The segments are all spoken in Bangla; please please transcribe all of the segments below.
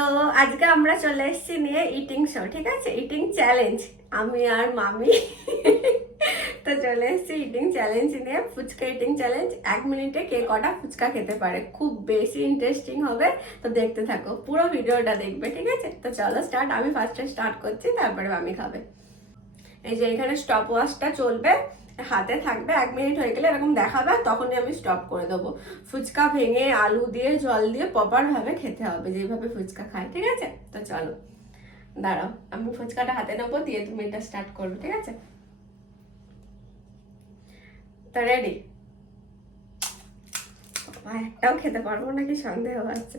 তো আজকে আমরা চলে এসেছি নিয়ে ইটিং শো, ঠিক আছে, ইটিং চ্যালেঞ্জ। আমি আর মামি তো চলে এসেছি ইটিং চ্যালেঞ্জ নিয়ে, ফুচকা ইটিং চ্যালেঞ্জ। 1 মিনিটে কে কটা ফুচকা খেতে পারে, খুব বেশি ইন্টারেস্টিং হবে। তো দেখতে থাকো, পুরো ভিডিওটা দেখবে, ঠিক আছে। তো চলো স্টার্ট। আমি ফার্স্টে স্টার্ট করছি, তারপরে মামি খাবে। এই যে এখানে স্টপ ওয়াচটা চলবে, হাতে থাকবে। 1 মিনিট হয়ে গেলে এরকম দেখাবে, তখনই আমি স্টপ করে দেবো। ফুচকা ভেঙে আলু দিয়ে জল দিয়ে প্রপার ভাবে খেতে হবে, যেভাবে ফুচকা খায়, ঠিক আছে। তো চলো, দাঁড়াও, আমি ফুচকাটা হাতে নেবো, দিয়ে তুমি এটা স্টার্ট করবে, ঠিক আছে। তো রেডি? একটাও খেতে পারবো নাকি সন্দেহ আছে।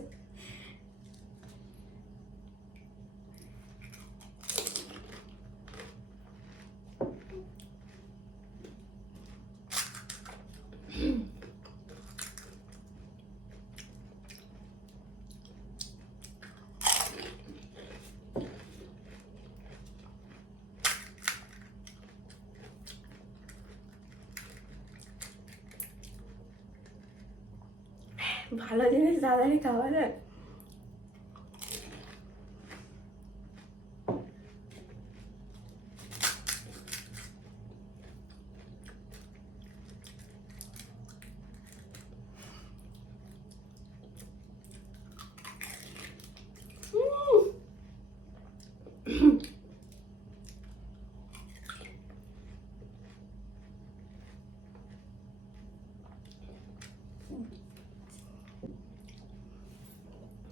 ভালো জিনিস তাড়াতাড়ি খাওয়া যায়।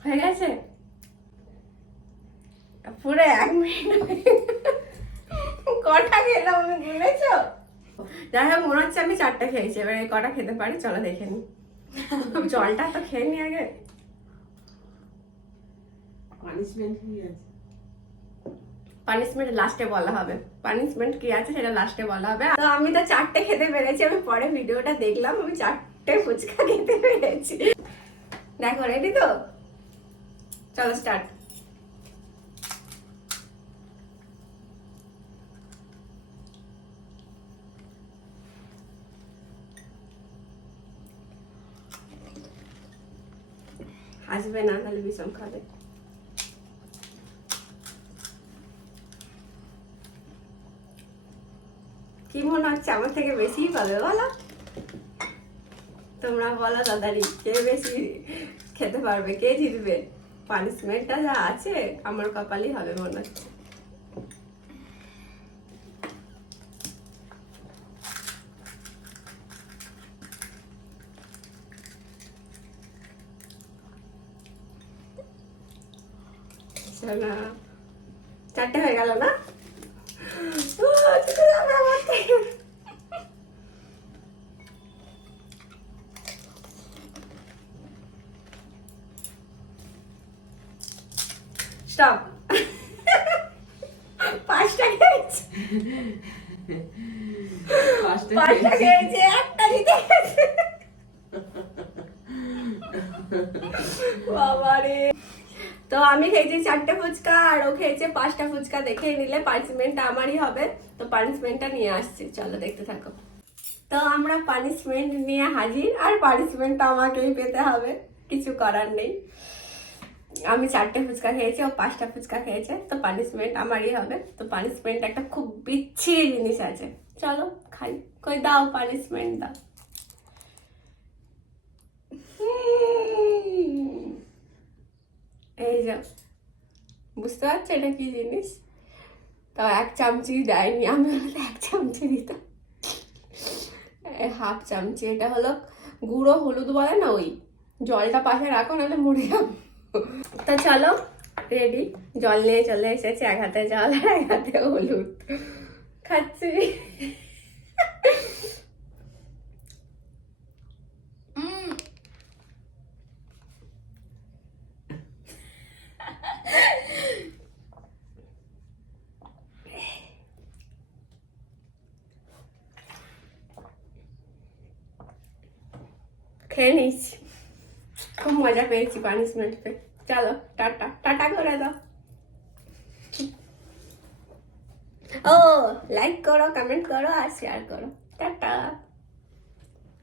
হয়ে গেছে পুরো 1 মিনিট। কটা খেলাম আমি, ভুলেছ? যাই হোক, মনে হচ্ছে আমি 4টা খেয়েছি। এবার কটা খেতে পারি চলো দেখে নি। জলটা তো খেয়ে নি আগে। পানিশমেন্ট কি আছে? পানিশমেন্ট লাস্টে বলা হবে। পানিশমেন্ট কি আছে সেটা লাস্টে বলা হবে। তো আমি তো 4টে খেতে পেরেছি। আমি পরে ভিডিওটা দেখলাম, আমি 4টে ফুচকা খেতে পেরেছি। দেখো, রেডি তো? চলো স্টার্ট। আসবে না, তাহলে বিষম খাবে। কি মনে হচ্ছে আমার থেকে বেশি পাবে বলো? তোমরা বলো দাদারি, কে বেশি খেতে পারবে, কে জিতবে? পানিশমেন্টটা যা আছে আমার কপালই হবে মনে হচ্ছে। না, 4টে হয়ে গেল না? স্টপ। 5টা খেয়েছি, 5টা খেয়েছি, একটা জিতে গেছে। বাবারে। তো আমি খেয়েছি 4টে ফুচকা, আর ও খেয়েছে 5টা ফুচকা। দেখে নিলে পানিশমেন্টটা আমারই হবে। তো পানিশমেন্টটা নিয়ে আসছি, চলো দেখতে থাকো। তো আমরা পানিশমেন্ট নিয়ে হাজির, আর পানিশমেন্টটা আমাকেই পেতে হবে, কিছু করার নেই। আমি 4টে ফুচকা খেয়েছি, ও 5টা ফুচকা খেয়েছে, তো পানিশমেন্ট আমারই হবে। তো পানিশমেন্ট একটা খুব বিচ্ছিরি জিনিস আছে, চলো খাই। কই দাও পানিশমেন্ট, দাও। এই যে, বুঝতে পারছো এটা কি জিনিস? তাও 1 চামচি দেয়নি, আমি হলে 1 চামচি দিতাম। 1/2 চামচি। এটা হলো গুঁড়ো হলুদ বলে না, ওই। জলটা পাশে রাখো, নাহলে মরে যাবো। তো চলো, রেডি। জল নিয়ে চলে এসেছি, 1 হাতে জল আর 1 হাতে হলুদ। খাচ্ছি। খেয়ে নিচ্ছি, খুব মজা পেয়েছি পানিশমেন্ট পেয়ে। চলো টাটা, টাটা করে দাও। ও লাইক করো, কমেন্ট করো আর শেয়ার করো। টাটা।